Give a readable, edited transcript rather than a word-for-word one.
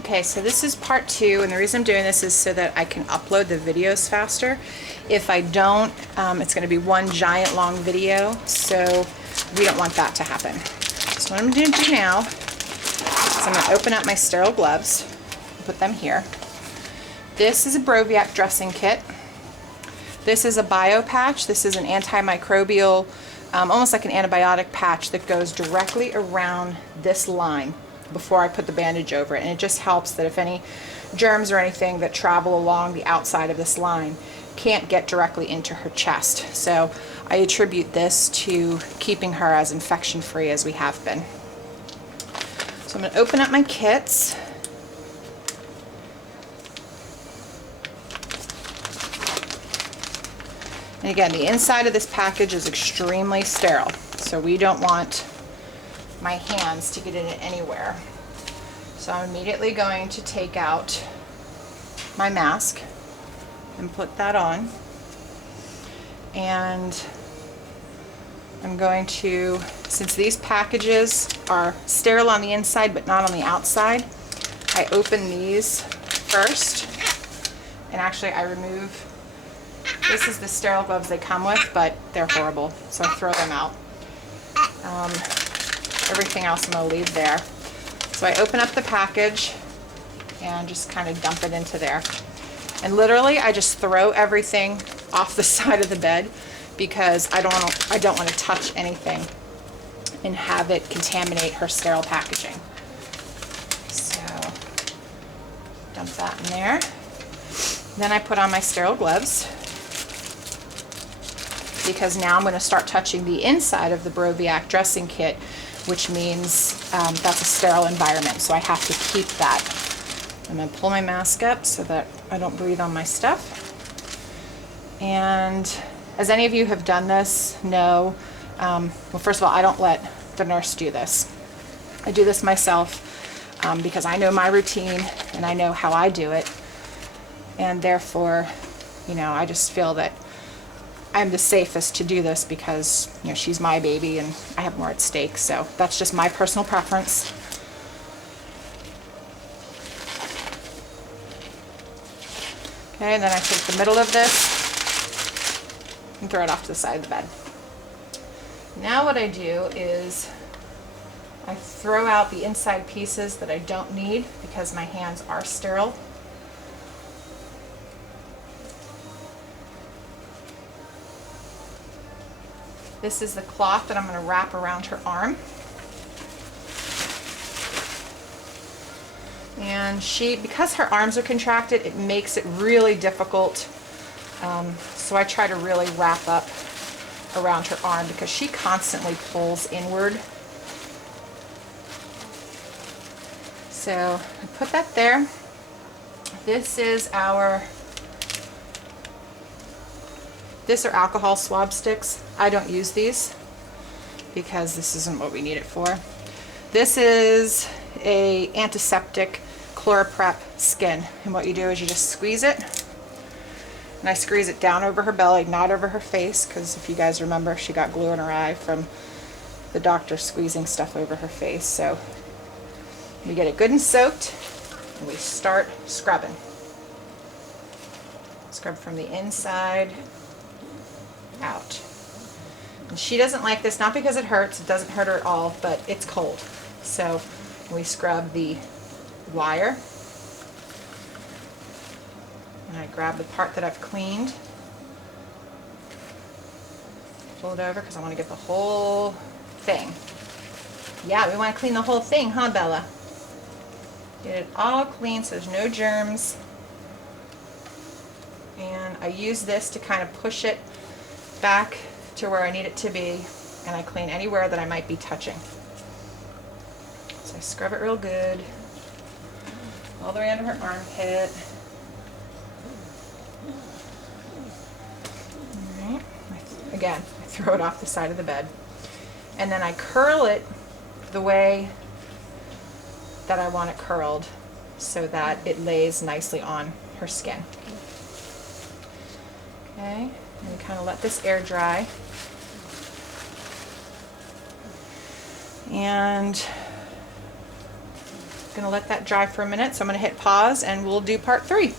Okay, so this is part 2, and the reason I'm doing this is so that I can upload the videos faster. If I don't, it's going to be one giant long video, so we don't want that to happen. So what I'm going to do now is I'm going to open up my sterile gloves, put them here. This is a Broviac dressing kit. This is a bio patch. This is an antimicrobial, almost like an antibiotic patch that goes directly around this line before I put the bandage over it. And it just helps that if any germs or anything that travel along the outside of this line can't get directly into her chest. So I attribute this to keeping her as infection-free as we have been. So I'm going to open up my kits. And again, the inside of this package is extremely sterile, so we don't want my hands to get in it anywhere. So I'm immediately going to take out my mask and put that on. And I'm going to, since these packages are sterile on the inside but not on the outside, I open these first. And actually I remove, this is the sterile gloves they come with, but they're horrible, so I throw them out. Everything else I'm going to leave there. So I open up the package and just kind of dump it into there. And literally I just throw everything off the side of the bed because I don't want to touch anything and have it contaminate her sterile packaging. So dump that in there. Then I put on my sterile gloves, because now I'm going to start touching the inside of the Broviac dressing kit, which means that's a sterile environment, so I have to keep that. I'm going to pull my mask up so that I don't breathe on my stuff. And as any of you have done this know, well, first of all, I don't let the nurse do this. I do this myself because I know my routine and I know how I do it. And therefore, you know, I just feel that I'm the safest to do this because, you know, she's my baby and I have more at stake. So that's just my personal preference. Okay, and then I take the middle of this and throw it off to the side of the bed. Now what I do is I throw out the inside pieces that I don't need because my hands are sterile. This is the cloth that I'm going to wrap around her arm. And because her arms are contracted, it makes it really difficult. So I try to really wrap up around her arm because she constantly pulls inward. So I put that there. These are alcohol swab sticks. I don't use these because this isn't what we need it for. This is a antiseptic ChloraPrep skin, and what you do is you just squeeze it, and I squeeze it down over her belly, not over her face, because if you guys remember, she got glue in her eye from the doctor squeezing stuff over her face. So we get it good and soaked, and we start scrubbing. Scrub from the inside out. And she doesn't like this, not because it hurts, it doesn't hurt her at all, but it's cold. So we scrub the wire. And I grab the part that I've cleaned, pull it over because I want to get the whole thing. Yeah, we want to clean the whole thing, huh, Bella? Get it all clean so there's no germs. And I use this to kind of push it back to where I need it to be, and I clean anywhere that I might be touching. So I scrub it real good, all the way under her armpit. All right. Again, I throw it off the side of the bed. And then I curl it the way that I want it curled so that it lays nicely on her skin. Okay, and kind of let this air dry. And gonna let that dry for a minute, so I'm gonna hit pause and we'll do part 3.